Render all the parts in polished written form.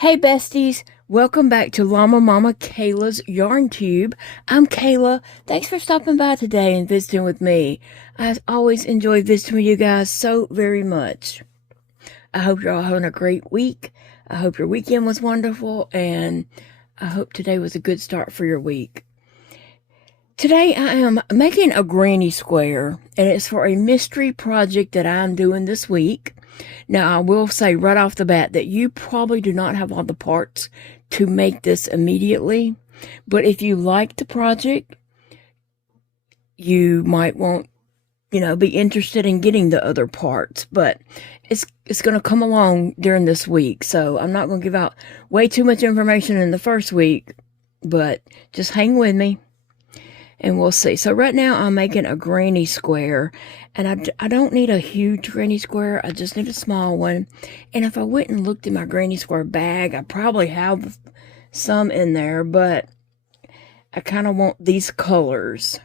Hey besties, welcome back to Llama Mama Kayla's Yarn Tube. I'm Kayla. Thanks for stopping by today and visiting with me. I always enjoy visiting with you guys so very much. I hope you're all having a great week. I hope your weekend was wonderful, and I hope today was a good start for your week. Today I am making a granny square, and it's for a mystery project that I'm doing this week. Now, I will say right off the bat that you probably do not have all the parts to make this immediately, but if you like the project, you might want, be interested in getting the other parts, but it's going to come along during this week, so I'm not going to give out way too much information in the first week, but just hang with me. And we'll see. So right now I'm making a granny square, and I don't need a huge granny square. I just need a small one. And if I went and looked in my granny square bag, I probably have some in there, but I kind of want these colors.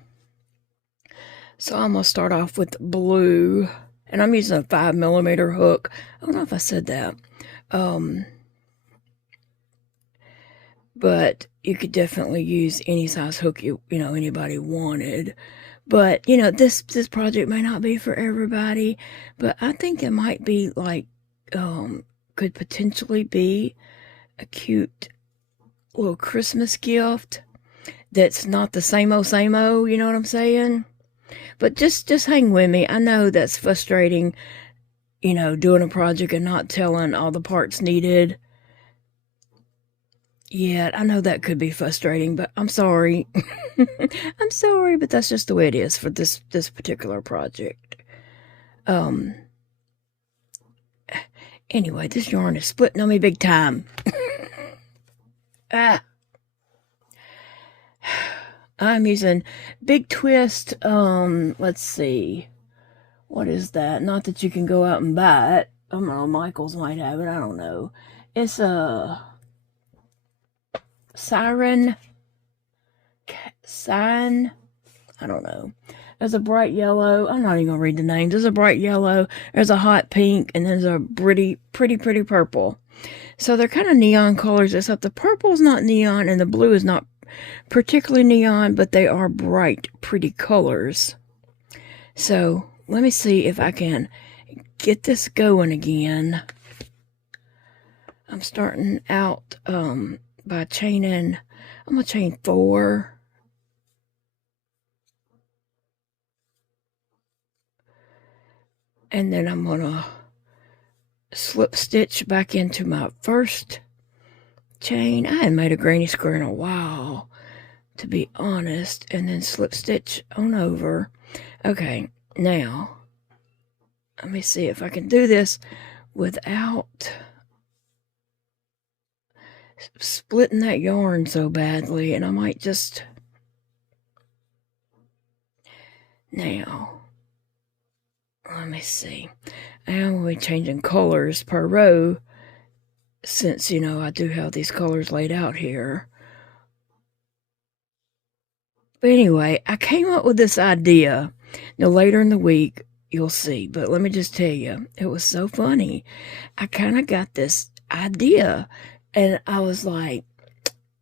So I'm going to start off with blue, and I'm using a 5mm hook. I don't know if I said that. But you could definitely use any size hook anybody wanted. But this project may not be for everybody, but I think it might be like could potentially be a cute little Christmas gift that's not the same old, you know what I'm saying? But just hang with me. I know that's frustrating, doing a project and not telling all the parts needed. Yeah, I know that could be frustrating, but I'm sorry. I'm sorry, but that's just the way it is for this particular project. Anyway, this yarn is splitting on me big time. I'm using Big Twist. Let's see. What is that? Not that you can go out and buy it. I don't know, Michael's might have it. I don't know. It's a Siren, I don't know. There's a bright yellow. I'm not even gonna read the names. There's a bright yellow. There's a hot pink, and there's a pretty purple. So they're kind of neon colors, except the purple is not neon and the blue is not particularly neon, but they are bright, pretty colors. So let me see if I can get this going again. I'm starting out by chaining. I'm gonna chain 4, and then I'm gonna slip stitch back into my first chain. I hadn't made a granny square in a while, to be honest, and then slip stitch on over. Okay, now let me see if I can do this without splitting that yarn so badly, and I might just now let me see. I am going to be changing colors per row since I do have these colors laid out here. But anyway, I came up with this idea. Now later in the week you'll see, but let me just tell you, it was so funny. I kind of got this idea. And I was like,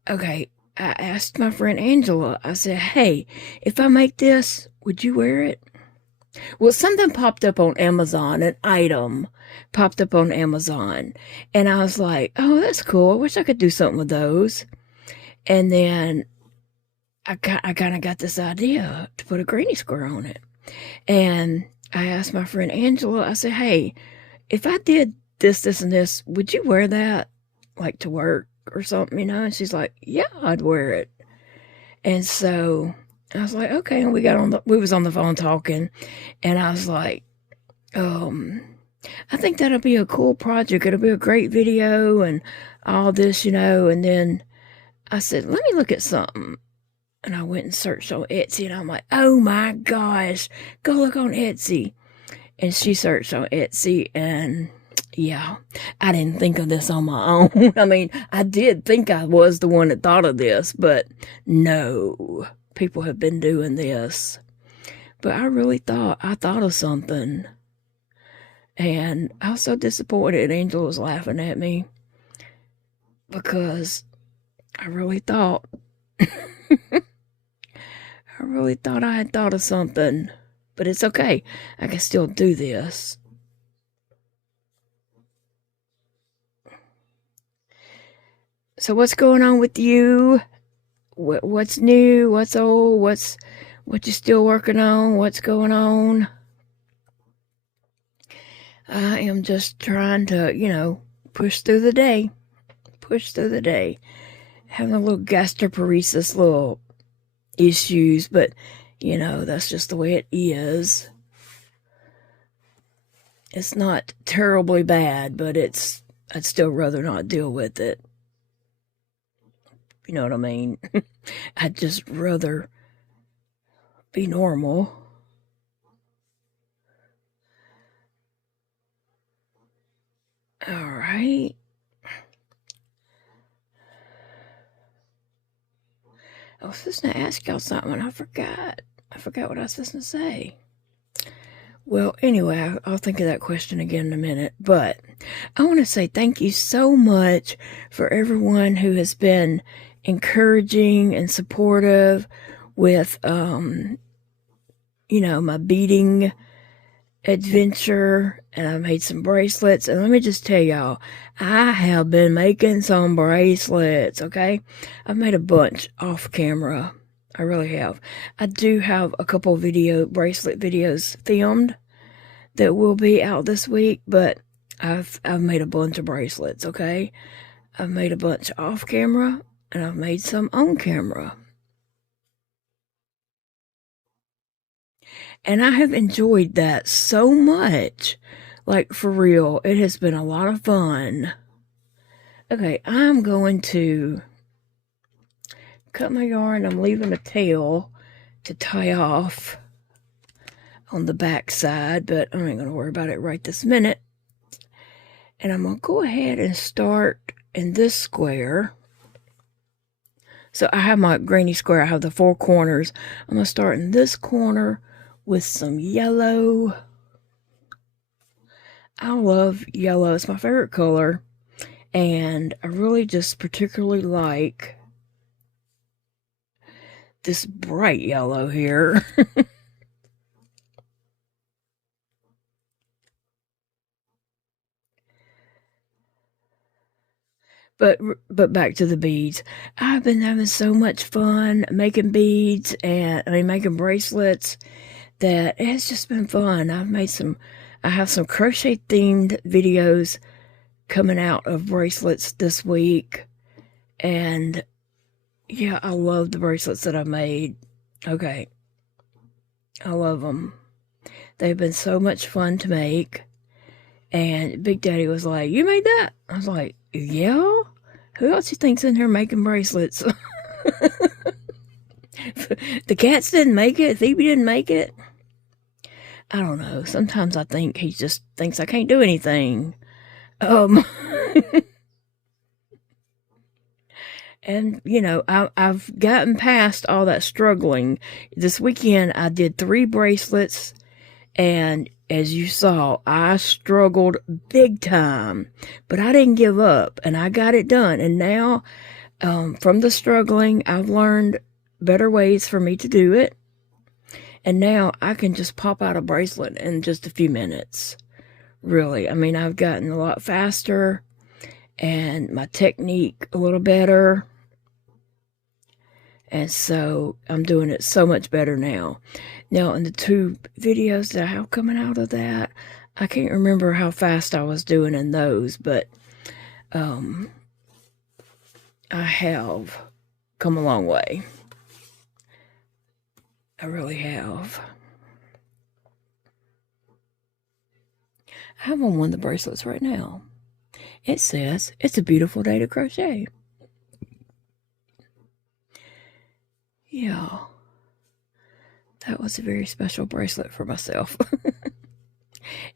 okay, I asked my friend Angela, I said, hey, if I make this, would you wear it? Well, something popped up on Amazon, an item popped up on Amazon. And I was like, oh, that's cool. I wish I could do something with those. And then I kind of got this idea to put a granny square on it. And I asked my friend Angela, I said, hey, if I did this, and this, would you wear that? Like to work or something, and she's like, yeah, I'd wear it. And so I was like, okay, and we was on the phone talking, and I was like, I think that'll be a cool project. It'll be a great video and all this, and then I said, let me look at something. And I went and searched on Etsy, and I'm like, oh my gosh, go look on Etsy. And she searched on Etsy, and yeah, I didn't think of this on my own. I mean, I did think I was the one that thought of this, but no, people have been doing this. But I really thought of something. And I was so disappointed. Angel was laughing at me. because I really thought I had thought of something, but it's okay. I can still do this. So what's going on with you? What's new? What's old? What you still working on? What's going on? I am just trying to, push through the day. Having a little gastroparesis, little issues, but that's just the way it is. It's not terribly bad, but I'd still rather not deal with it. You know what I mean? I'd just rather be normal. All right. I was supposed to ask y'all something. I forgot what I was supposed to say. Well, anyway, I'll think of that question again in a minute. But I want to say thank you so much for everyone who has been encouraging and supportive with, my beading adventure, and I made some bracelets. And let me just tell y'all, I have been making some bracelets, okay? I've made a bunch off camera. I really have. I do have a couple bracelet videos filmed that will be out this week, but I've made a bunch of bracelets, okay? I've made a bunch off camera, and I've made some on camera. And I have enjoyed that so much. Like, for real, it has been a lot of fun. Okay, I'm going to cut my yarn. I'm leaving a tail to tie off on the back side, but I ain't going to worry about it right this minute. And I'm going to go ahead and start in this square. So I have my granny square. I have the 4 corners. I'm going to start in this corner with some yellow. I love yellow. It's my favorite color. And I really just particularly like this bright yellow here. But back to the beads. I've been having so much fun making beads and making bracelets that it's just been fun. I have some crochet themed videos coming out of bracelets this week. And yeah, I love the bracelets that I've made. Okay. I love them. They've been so much fun to make. And Big Daddy was like, "You made that?" I was like, "Yeah? Who else you think's in here making bracelets?" The cats didn't make it. Phoebe didn't make it. I don't know. Sometimes I think he just thinks I can't do anything. And, I've gotten past all that struggling. This weekend, I did 3 bracelets, and as you saw, I struggled big time, but I didn't give up, and I got it done. And now, from the struggling, I've learned better ways for me to do it. And now I can just pop out a bracelet in just a few minutes. Really. I've gotten a lot faster and my technique a little better. And so I'm doing it so much better now. Now, in the 2 videos that I have coming out of that, I can't remember how fast I was doing in those, but I have come a long way. I really have. I have on one of the bracelets right now. It says, "It's a beautiful day to crochet." Yeah. That was a very special bracelet for myself.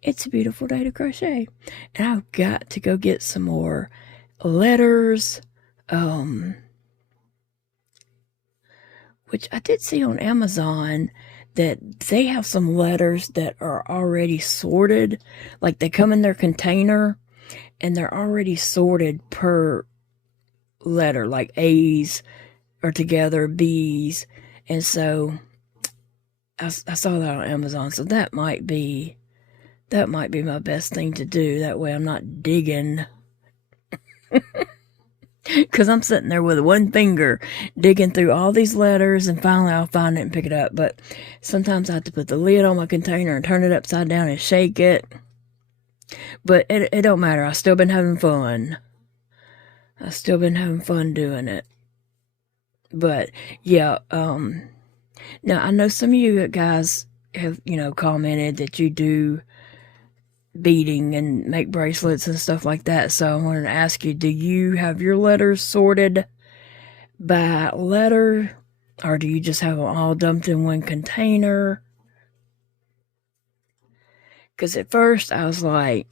It's a beautiful day to crochet. And I've got to go get some more letters. Which I did see on Amazon that they have some letters that are already sorted. Like they come in their container and they're already sorted per letter, like A's are together, B's. And so I saw that on Amazon. So that might be my best thing to do. That way I'm not digging. Because I'm sitting there with one finger digging through all these letters, and finally I'll find it and pick it up. But sometimes I have to put the lid on my container and turn it upside down and shake it. But it don't matter. I've still been having fun. I've still been having fun doing it. But yeah, now I know some of you guys have, commented that you do beading and make bracelets and stuff like that. So I wanted to ask you, do you have your letters sorted by letter, or do you just have them all dumped in one container? Because at first I was like,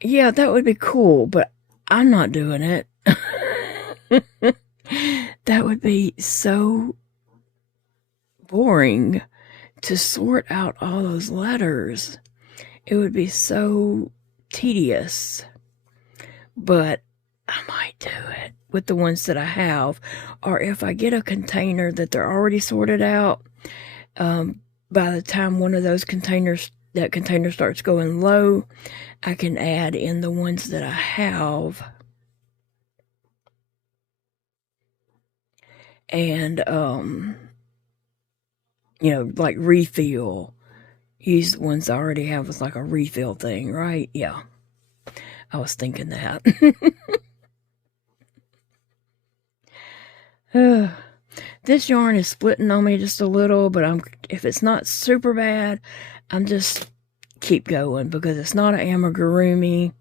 yeah, that would be cool, but I'm not doing it. That would be so boring to sort out all those letters. It would be so tedious. But I might do it with the ones that I have. Or if I get a container that they're already sorted out, by the time one of those containers, that container starts going low, I can add in the ones that I have. And, like refill. Use the ones I already have as like a refill thing, right? Yeah. I was thinking that. This yarn is splitting on me just a little, but if it's not super bad, I'm just keep going because it's not an amigurumi.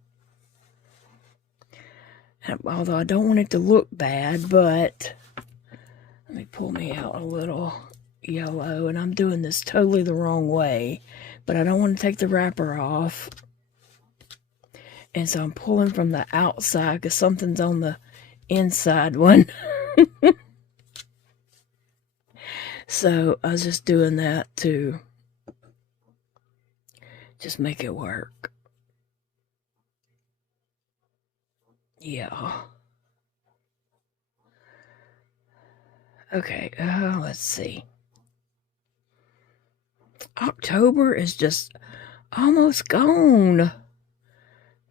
Although I don't want it to look bad, but let me pull me out a little yellow, and I'm doing this totally the wrong way, but I don't want to take the wrapper off, and so I'm pulling from the outside because something's on the inside one. So I was just doing that to just make it work. Yeah. Okay, let's see. October is just almost gone.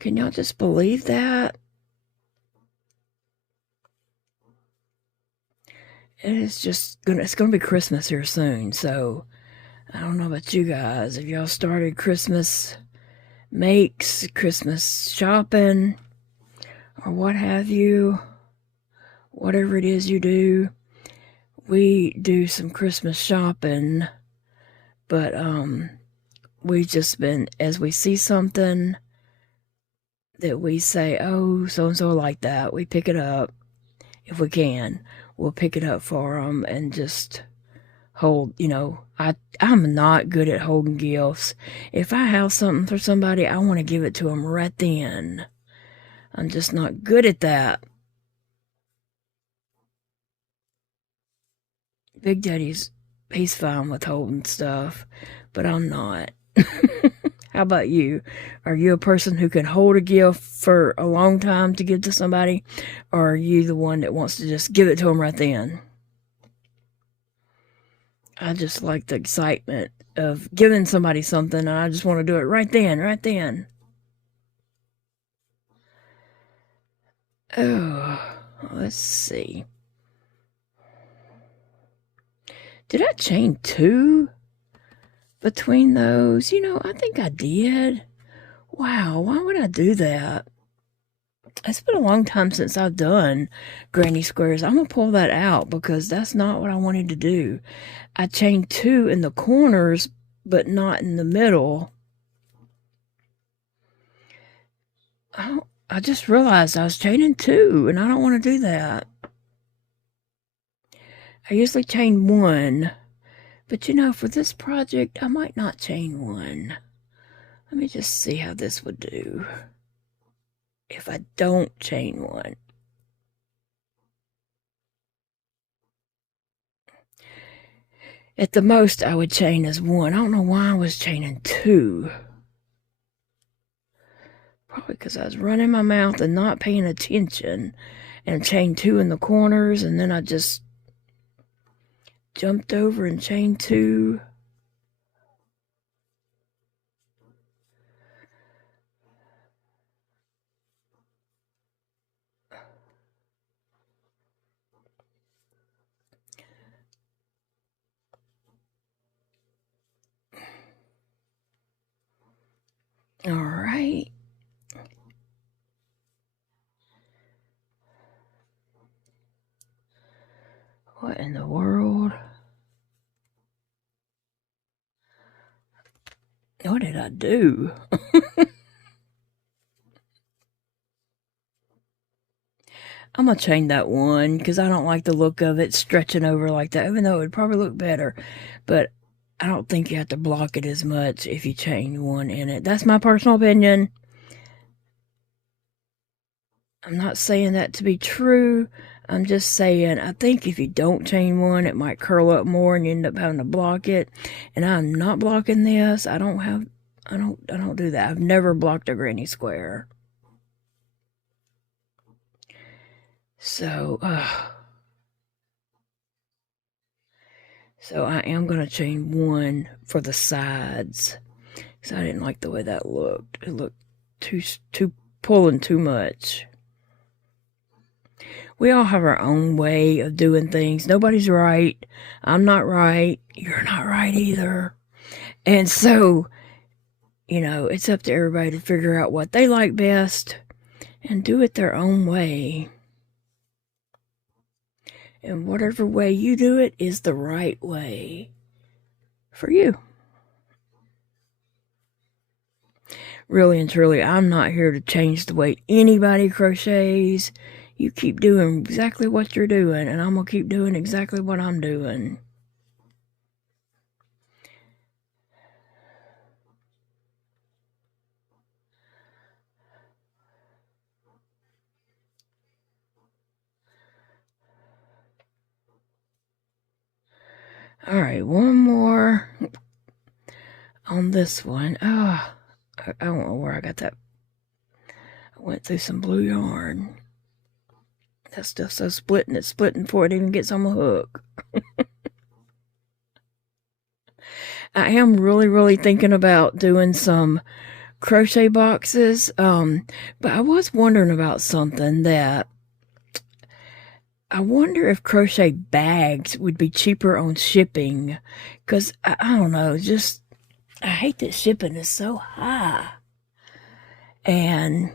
Can y'all just believe that? It's gonna be Christmas here soon, so I don't know about you guys. If y'all started Christmas makes, Christmas shopping, or what have you, whatever it is you do. We do some Christmas shopping, but we've just been, as we see something that we say, oh, so-and-so like that, we pick it up. If we can, we'll pick it up for them and just hold, I'm not good at holding gifts. If I have something for somebody, I want to give it to them right then. I'm just not good at that. Big Daddy's, he's fine with holding stuff, but I'm not. How about you? Are you a person who can hold a gift for a long time to give to somebody? Or are you the one that wants to just give it to them right then? I just like the excitement of giving somebody something, and I just want to do it right then. Oh, let's see. Did I chain 2 between those? I think I did. Wow, why would I do that? It's been a long time since I've done granny squares. I'm going to pull that out because that's not what I wanted to do. I chained 2 in the corners, but not in the middle. I just realized I was chaining 2, and I don't want to do that. I usually chain 1, but for this project, I might not chain 1. Let me just see how this would do if I don't chain 1. At the most, I would chain as 1. I don't know why I was chaining 2. Probably because I was running my mouth and not paying attention. and chain 2 in the corners, and then I just jumped over and chained 2. All right. What in the world? What did I do? I'm going to chain that one because I don't like the look of it stretching over like that, even though it would probably look better. But I don't think you have to block it as much if you chain one in it. That's my personal opinion. I'm not saying that to be true. I'm just saying I think if you don't chain one, it might curl up more and you end up having to block it. And I'm not blocking this. I don't do that. I've never blocked a granny square. So I am going to chain one for the sides because I didn't like the way that looked. It looked too pulling too much. We all have our own way of doing things. Nobody's right. I'm not right. You're not right either. And so, it's up to everybody to figure out what they like best and do it their own way. And whatever way you do it is the right way for you. Really and truly, I'm not here to change the way anybody crochets. You keep doing exactly what you're doing, and I'm going to keep doing exactly what I'm doing. All right, one more on this one. I don't know where I got that. I went through some blue yarn. That stuff's so splitting. It's splitting before it even gets on the hook. I am really, really thinking about doing some crochet boxes. But I was wondering about something that I wonder if crochet bags would be cheaper on shipping. Because, I don't know, I hate that shipping is so high. And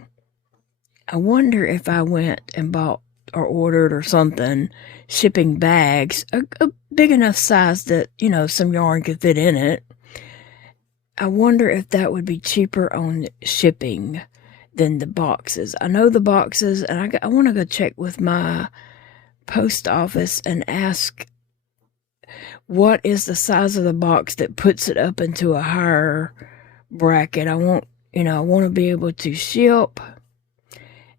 I wonder if I went and bought or ordered or something, shipping bags, a big enough size that, some yarn could fit in it. I wonder if that would be cheaper on shipping than the boxes. I know the boxes, and I want to go check with my post office and ask what is the size of the box that puts it up into a higher bracket. I want to be able to ship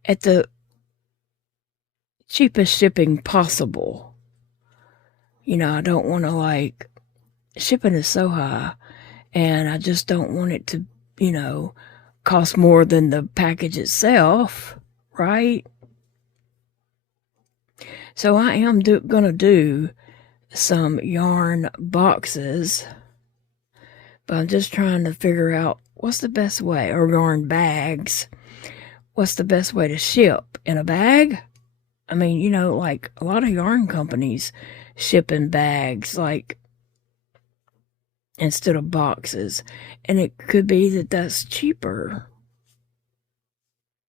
at the cheapest shipping possible. I don't want to shipping is so high, and I just don't want it to, cost more than the package itself, right? So I am going to do some yarn boxes, but I'm just trying to figure out what's the best way, or yarn bags. What's the best way to ship? In a bag? I mean, a lot of yarn companies ship in bags, instead of boxes. And it could be that that's cheaper.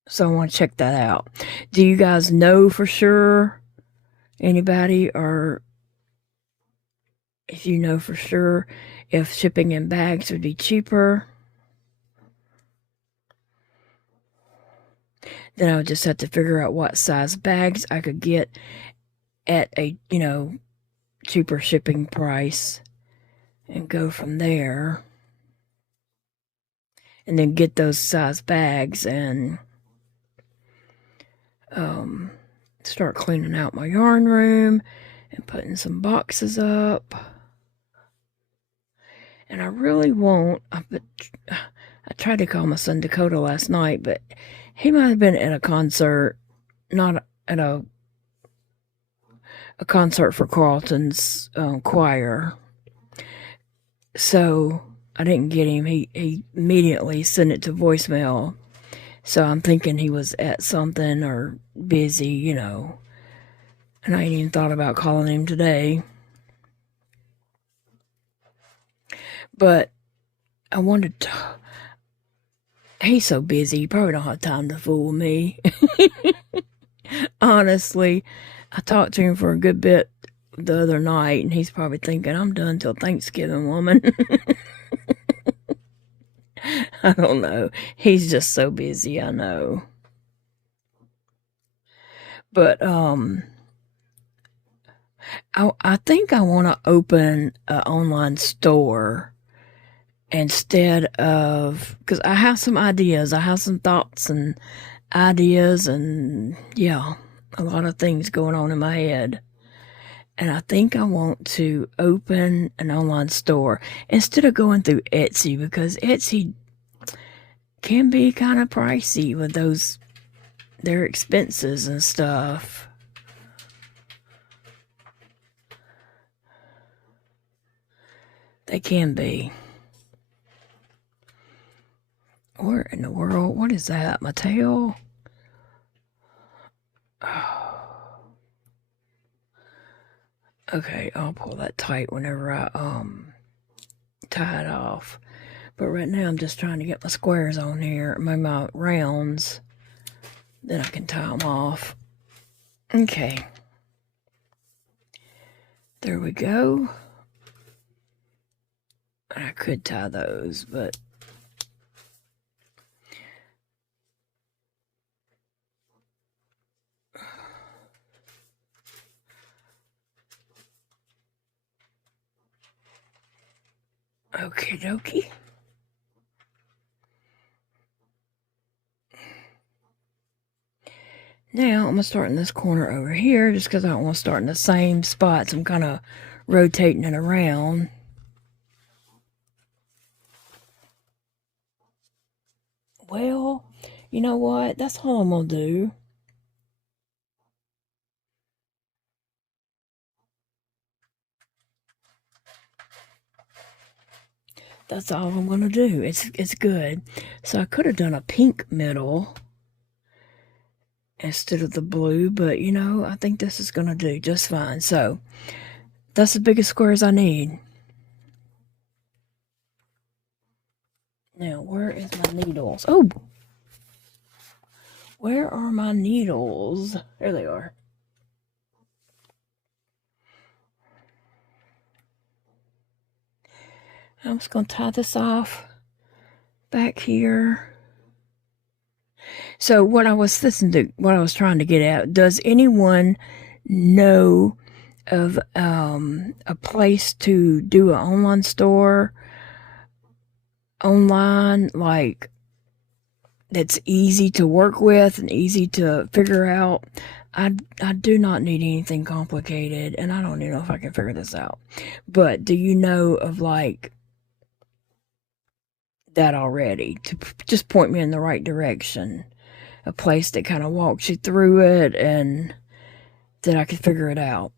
So I want to check that out. Do you guys know for sure? Anybody? Or if you know for sure if shipping in bags would be cheaper, then I would just have to figure out what size bags I could get at a, cheaper shipping price and go from there. And then get those size bags and start cleaning out my yarn room and putting some boxes up. And I really won't. I tried to call my son Dakota last night, but he might have been at a concert, not at a a concert for Carlton's choir. So I didn't get him. He immediately sent it to voicemail. So I'm thinking he was at something or busy, you know. And I ain't even thought about calling him today. But I wanted to. He's so busy, he probably don't have time to fool me. Honestly, I talked to him for a good bit the other night, and he's probably thinking, I'm done till Thanksgiving, woman. I don't know. He's just so busy, I know. But I think I want to open an online store instead of, because I have some ideas. I have some thoughts and ideas, and yeah, a lot of things going on in my head. And I think I want to open an online store instead of going through Etsy, because Etsy can be kind of pricey with their expenses and stuff. They can be. Where in the world? What is that? My tail? Oh. Okay, I'll pull that tight whenever I tie it off. But right now I'm just trying to get my squares on here, my rounds. Then I can tie them off. Okay. There we go. And I could tie those, but okie dokie. Now, I'm going to start in this corner over here, just because I don't want to start in the same spots. I'm kind of rotating it around. Well, you know what? That's all I'm going to do. That's all I'm going to do. It's good. So I could have done a pink middle instead of the blue, but you know, I think this is going to do just fine. So that's the biggest squares I need. Now, where is my needles? Oh, where are my needles? There they are. I'm just going to tie this off back here. So what I was trying to get at, does anyone know of a place to do an online store like that's easy to work with and easy to figure out? I do not need anything complicated, and I don't even know if I can figure this out. But do you know of like that already to just point me in the right direction? A place that kind of walks you through it and that I could figure it out.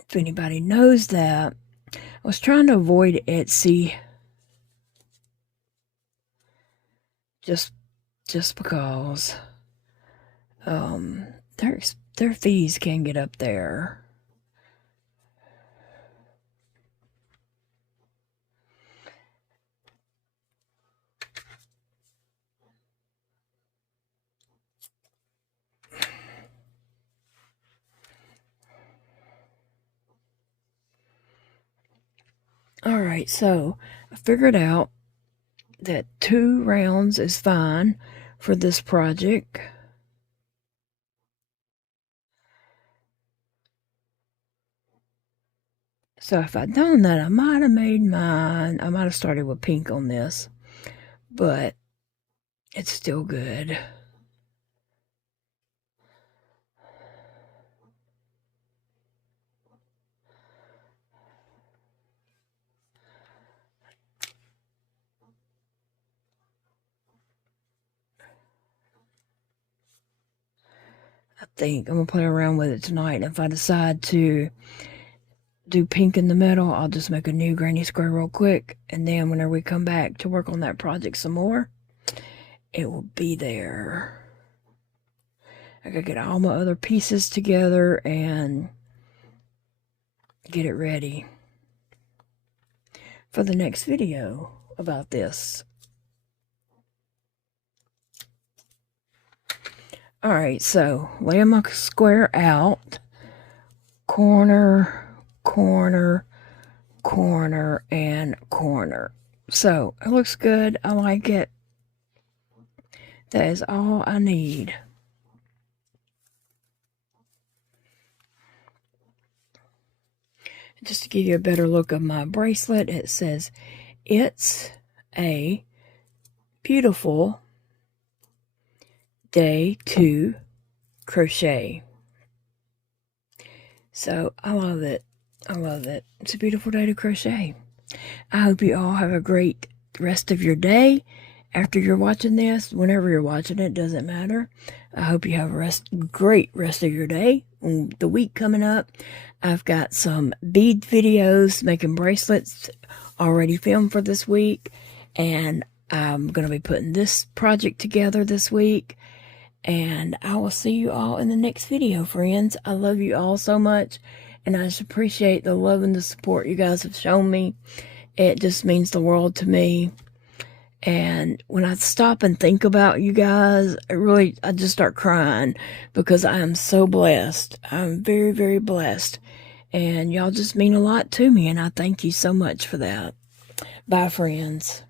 If anybody knows that, I was trying to avoid Etsy just because their fees can get up there. All right, so I figured out that 2 rounds is fine for this project. So if I'd done that, I might have made mine. I might have started with pink on this, but it's still good. think. I'm going to play around with it tonight. And if I decide to do pink in the middle, I'll just make a new granny square real quick. And then whenever we come back to work on that project some more, it will be there. I gotta get all my other pieces together and get it ready for the next video about this. Alright, so lay my square out. Corner, corner, corner, and corner. So, it looks good. I like it. That is all I need. Just to give you a better look of my bracelet, it says, "It's a beautiful day to crochet." So, I love it. I love it. It's a beautiful day to crochet. I hope you all have a great rest of your day. After you're watching this, whenever you're watching it, doesn't matter. I hope you have a great rest of your day. The week coming up, I've got some bead videos making bracelets already filmed for this week. And I'm going to be putting this project together this week. And I will see you all in the next video, friends. I love you all so much. And I just appreciate the love and the support you guys have shown me. It just means the world to me. And when I stop and think about you guys, I just start crying because I am so blessed. I'm very, very blessed. And y'all just mean a lot to me, and I thank you so much for that. Bye, friends.